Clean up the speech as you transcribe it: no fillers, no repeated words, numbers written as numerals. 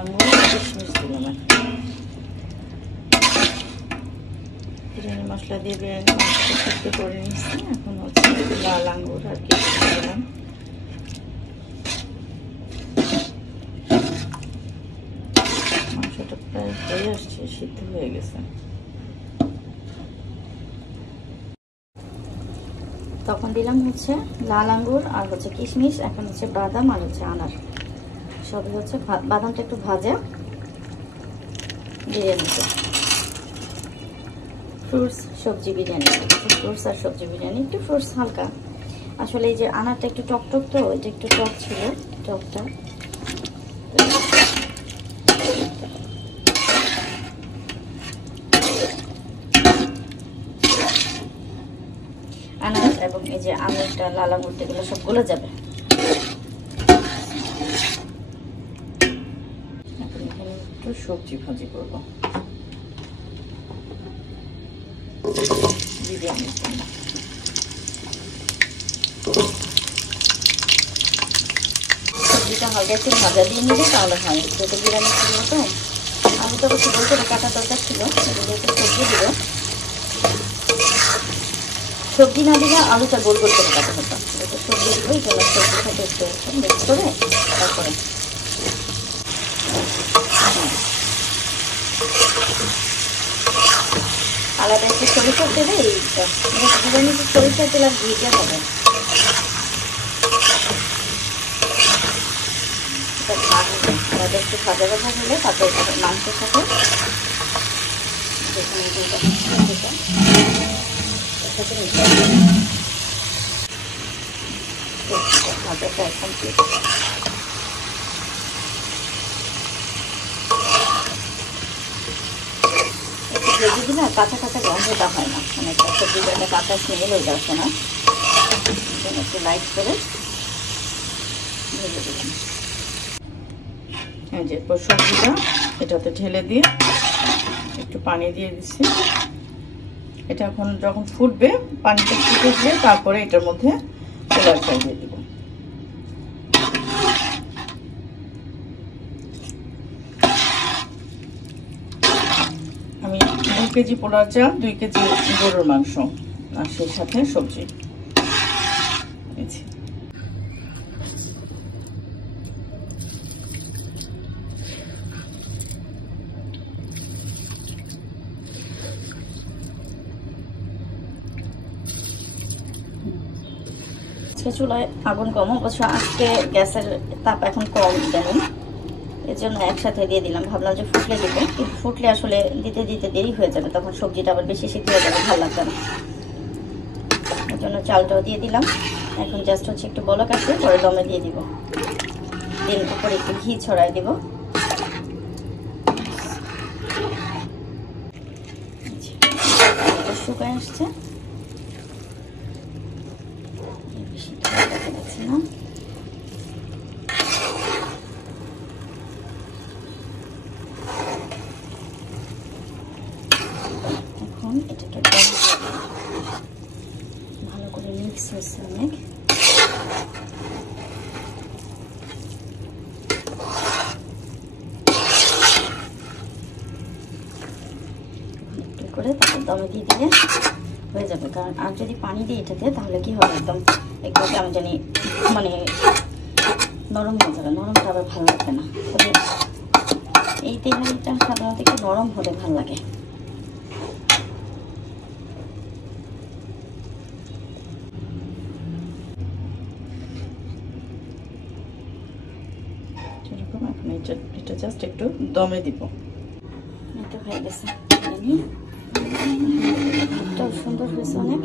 আঙ্গুর কিশমিশ দিলাম। বিরিয়ানি মশলা দিয়ে বিরিয়ানি মাংসটা সিদ্ধ করে নিচ্ছি। এখন হচ্ছে লাল আঙ্গুর আর কিশমিশ দিলাম। মাংসটা প্রায় হয়ে আসছে, সিদ্ধ হয়ে গেছে। তখন দিলাম হচ্ছে লাল আঙ্গুর আর হচ্ছে কিশমিশ। এখন হচ্ছে বাদাম আর হচ্ছে আনার, সবই হচ্ছে বাদামটা একটু ভাজা বিরিয়ানিতে। ফ্রুটস সবজি বিরিয়ানি, ফ্রুটস আর সবজি বিরিয়ানি, একটু ফ্রুটস হালকা। আসলে এই যে আনারটা একটু টক টক, তো এটা একটু টক ছিল, টকটা আনার এবং এই যে আঙুরটা, লাল আঙুরটা, এগুলো সব গলে যাবে। এখন এখানে একটু সবজি ভাজি করবো বিরিয়ানির জন্য। সবজিটা হালকা একটু ভাজা দিয়ে নিলে তাহলে হয়, যেহেতু বিরিয়ানি ছিল। তো আমি তো কিছু বলতে কাটা দরকার ছিল, যেহেতু সবজি দিব। সবজি না দিলে আলুটা গোল গোল করে কাটা হতো, যেহেতু সবজি দিব এই জন্য সবজির সাথে একটু মিক্স করে তারপরে আলাদা একটু সরিষার তেলে এইটা বিরিয়ানিতে সরিষার তেল আর ঘিটা হবে। আলাদা একটু ভাজা ভাজা হলে তারপরে মাংসের সাথে ভাজাটা এখন ভেজে দিলে কাঁচা কাঁচা গন্ধটা হয় না, মানে সবজিটা একটা কাঁচা স্মেল হয়ে যাচ্ছে না। একটু লাইট করে ভেজে দিলাম। এই যে সবজিটা এটাতে ঢেলে দিয়ে একটু পানি দিয়ে দিচ্ছি। এটা এখন যখন ফুটবে, পানিটা ফুটে দিয়ে তারপরে এটার মধ্যে পোলার চাল দিয়ে দিব। আমি 2 কেজি পোলার চাল, 2 কেজি গরুর মাংস আর সেই সাথে সবজি নিয়েছি। চুলায় আগুন কম, অবশ্য আজকে গ্যাসের তাপ এখন কম দেন, এর জন্য একসাথে দিয়ে দিলাম। ভাবলাম যে ফুটলে দিতে, কিন্তু ফুটলে আসলে দিতে দিতে দেরি হয়ে যাবে, তখন সবজিটা আবার বেশি সিদ্ধ হয়ে যাবে, ভালো লাগবে না। এর জন্য চালটাও দিয়ে দিলাম। এখন জাস্ট হচ্ছে একটু বলক আসবে, পরে দমে দিয়ে দিব। দিন উপরে একটু ঘি ছড়াই দিব। শুকায় আসছে, না এখন এটাকে ভালো করে মিক্স হচ্ছে অনেক। একটু করে তারপর দমে দিয়ে দিলে হয়ে যাবে। কারণ আর যদি পানি দিই এটাতে, তাহলে কি হবে, একদম আমি জানি মানে নরম হয়ে যাবে, নরমটা আবার ভালো লাগবে না। তবে এই তেহারিটা সাধারণত একটু নরম হলে ভালো লাগে। সেরকম এখন এটা জাস্ট একটু দমে দিব। এটা হয়ে গেছে, এটাও সুন্দর হয়েছে অনেক।